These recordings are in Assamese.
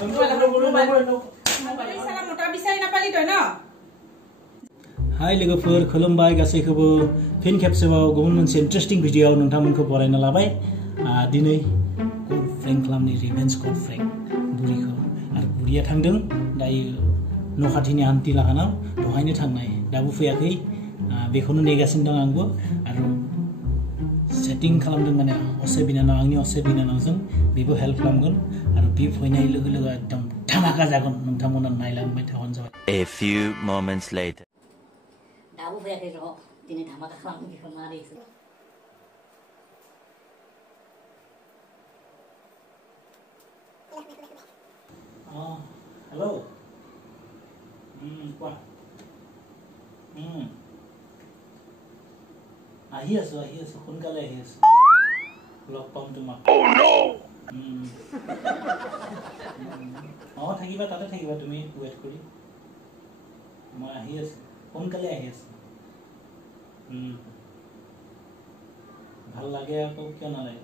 हाय लोगोफोर खुलुमबाय गासैखौबो फिन खेबसेबाव गुबुन मोनसे इन्टारेस्टिं भिडियोआव नोंथांमोनखौ बरायनो लाबाय दिनै कल फ्रेंक खालामनि रिभेन्स कल फ्रेंक बुरिखौ आरो बुरिया थांदों दायो न' खाथिनि आन्टि लाहानाव दहायनो थांनाय दाबो फैयाखै बेखौनो नेगासिनो दं आंबो आरो सेटिं खालामदों माने असे बिनानाव आंनि असे बिनानावजों बेबो हेल्प खालामगोन आरो बे फैनाय लोगो लोगो एकदम धामाका जागोन नोंथांमोना नायलांबाय थाबानो जाबाय A few moments later दाबो फैयाखै र' दिनै धामाका खालामनो बेखौ मारैसो हेलो কোৱা আহি আছো সোনকালে আহি আছো লগ পাম তোমাক থাকিবা তাতে থাকিবা তুমি ৱেট কৰি মই আহি আছো সোনকালে আহি আছো ভাল লাগে আকৌ কিয় নালাগে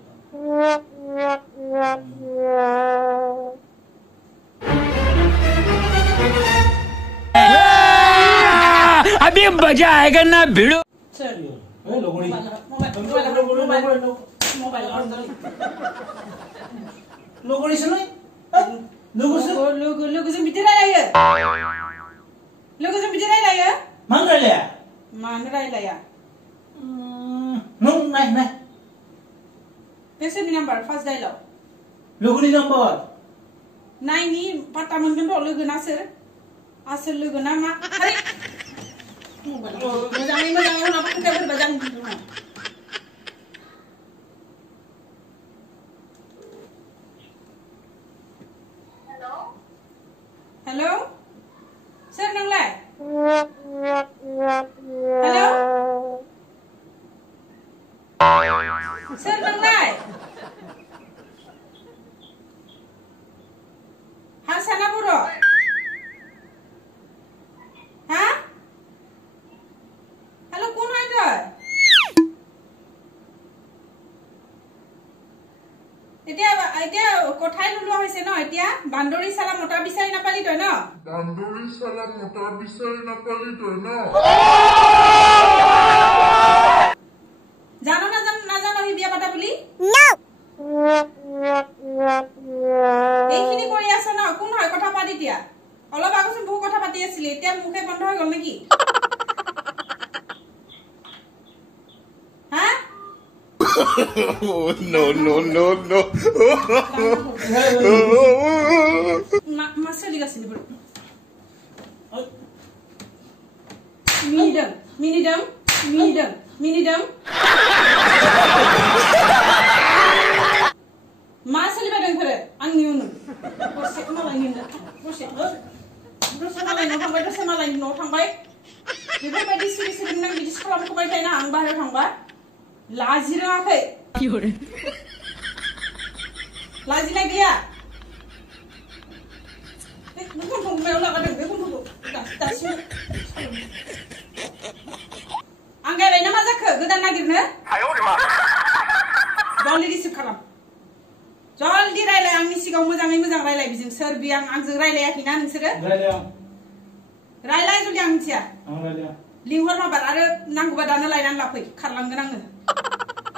अभी मजा आएगा ना भिड़ो चलिए ए लोगोड़ी मोबाइल लोगोड़ी सुनो लोगो से बिदि रायलायो लोगो से बिदि रायलायो मान रायलाया नों नाय बेसेनि नाम्बार फार्स्ट डायलग लोगोनि नाम्बार नायनि पाता मोनगोन र' लोगोना सोर आसोल लोगोना मा आरे मोजाङै उनाव खोन्थाफोरबा जां हेलो सोर नोंलाय हेलो सोर नोंलाय हारसाना बर' কথাই লোৱা হৈছে ন এতিয়া বান্দৰী সালা মোটা বিচাৰি নাপালি তই ন জানো নাজানো হি বিয়া পাতা বুলি এইখিনি কৰি আছ ন কোন হয় কথা পাতি দিয়া অলপ আগতে বহু কথা পাতি আছিল এতিয়া মুখে বন্ধ হৈ গল নেকি no Masa dikasih dulu. Minidam. Masa libat yang kere, angin. Boset malah ingin, boset. Boset malah ingin notang baik. Juga pada sini nang di sekolah aku baik na ang bahar tang bah. लाजी राखे लाजी ना गया बुकुन बुकुन में उला कदम बुकुन बुकुन दासी आंगे लायना मा जाखो गोदान नागिरनो आयो रे मा जल्दि रिसिभ खालाम जल्दि रायलाय आंनि सिगाङाव मोजाङै मोजां रायलाय बिजों सोर बि आंजों रायलायाखैना नोंसोरो रायलाय जुदि आं मिथिया आं रायलाया लिंहर माबार आरो नांगौबा दानो लायनानै लाफै खारलांगोन आङो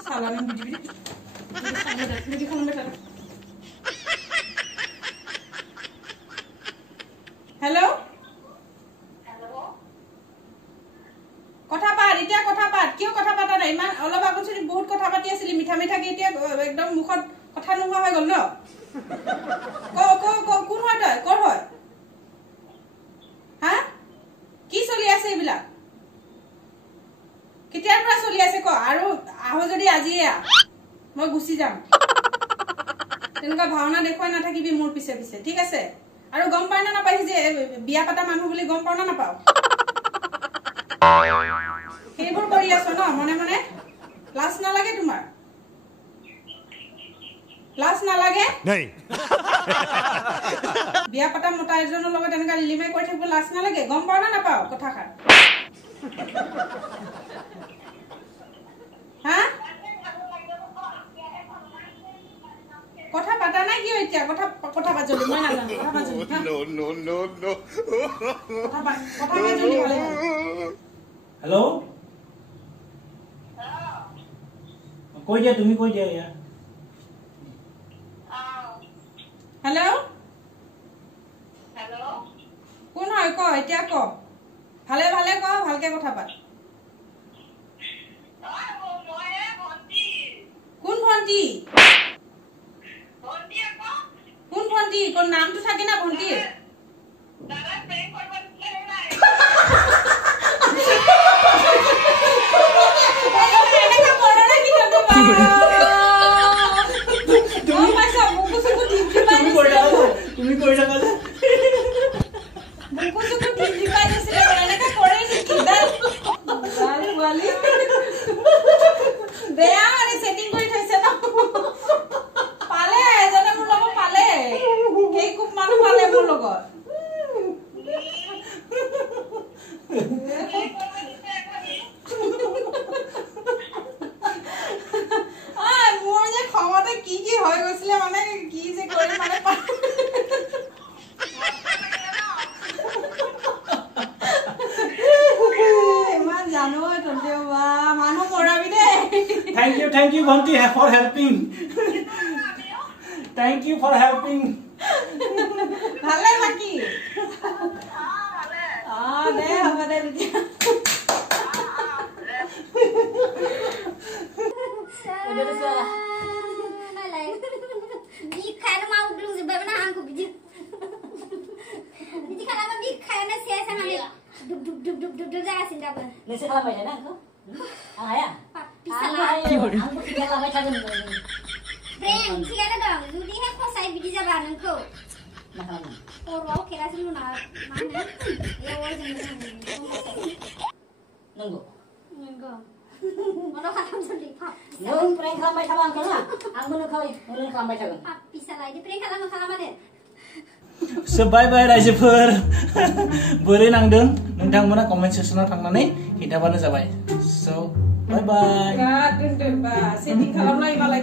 सालानो बिदि खालामबाय थादों हेलो কথা পাত এতিয়া কথা পাত কিয় কথা পাতা নাই ইমান অলপ আগত যদি বহুত কথা পাতি আছিল মিঠা মিঠাকে এতিয়া একদম মুখত কথা নোহোৱা হৈ গল ন কোন হয় তই কৰ হয় হা কি চলি আছে এইবিলাক কেতিয়াৰ পৰা চলি আছে ক আৰু আহ যদি আজি মই গুছি যাম তেনেকা ভাওনা দেখুৱাই নাথাকিবি মোৰ পিছে পিছে ঠিক আছে আৰু গম পাই না নাপাই যে বিয়া পাতা মানুহ বুলি গম পাও না নাপাও সেইবোৰ কৰি আছো ন মনে মনে লাজ নালাগে তোমাৰ লাজ নালাগে নাই বিয়া পাতা মোটা এজনৰ লগত এনেকা লিলিমাই কৰি থাকিব লাজ নালাগে গম পাও না নাপাও কথাখাৰ কথা পাতা নাই কি এতিয়া কথা কথা পাত জলদি মই নাজানো কথা পাত জলদি no কথা পাত জলদি ভালে হেল্ল' কৈ দিয়া তুমি কৈ দিয়া ইয়াৰ হেল্ল' কোন হয় ক এতিয়া ক ভালে ভালে ক ভালকে কথা পাত কোন ভন্টি কোন ভন্টি কোন নামটো থাকে না ভন্টি তুমি কৈ থাকা যে বেয়া মানে সেটিং কৰি থৈছে ন পালে এজনে মোৰ লগত পালে সেই খুব মানুহ পালে মোৰ লগত মোৰ যে খঙতে কি কি হৈ গৈছিলে মানে কি যে কৰি মানে ইমান জানো তহঁতে মানুহ মৰাবি দে Thank you, Bhanti, for helping. Thank you for helping. ভালে বাকি দে হ'ব দে তেতিয়া Nasi kalah macam mana kau? Ya. Aku tidak kalah macam mana. Friend, siapa dong? Judi hai kau saya biji jalan engkau. Macam mana? Orang kira sih mana? Mana? Ya orang jangan. Nunggu. Nunggu. Orang kalam sendiri pap. Nung prank kalah macam mana kau? Aku nak kau, nung kalah macam mana? Pap bisa lah. Di prank kalam mana? So bye bye रायजोफोर बोरै नांदों नोंथांमोना कमेन्ट सेक्सनाव थांनानै खिन्थाबानो जाबाय so bye bye सेटिं खालामनाय मालाय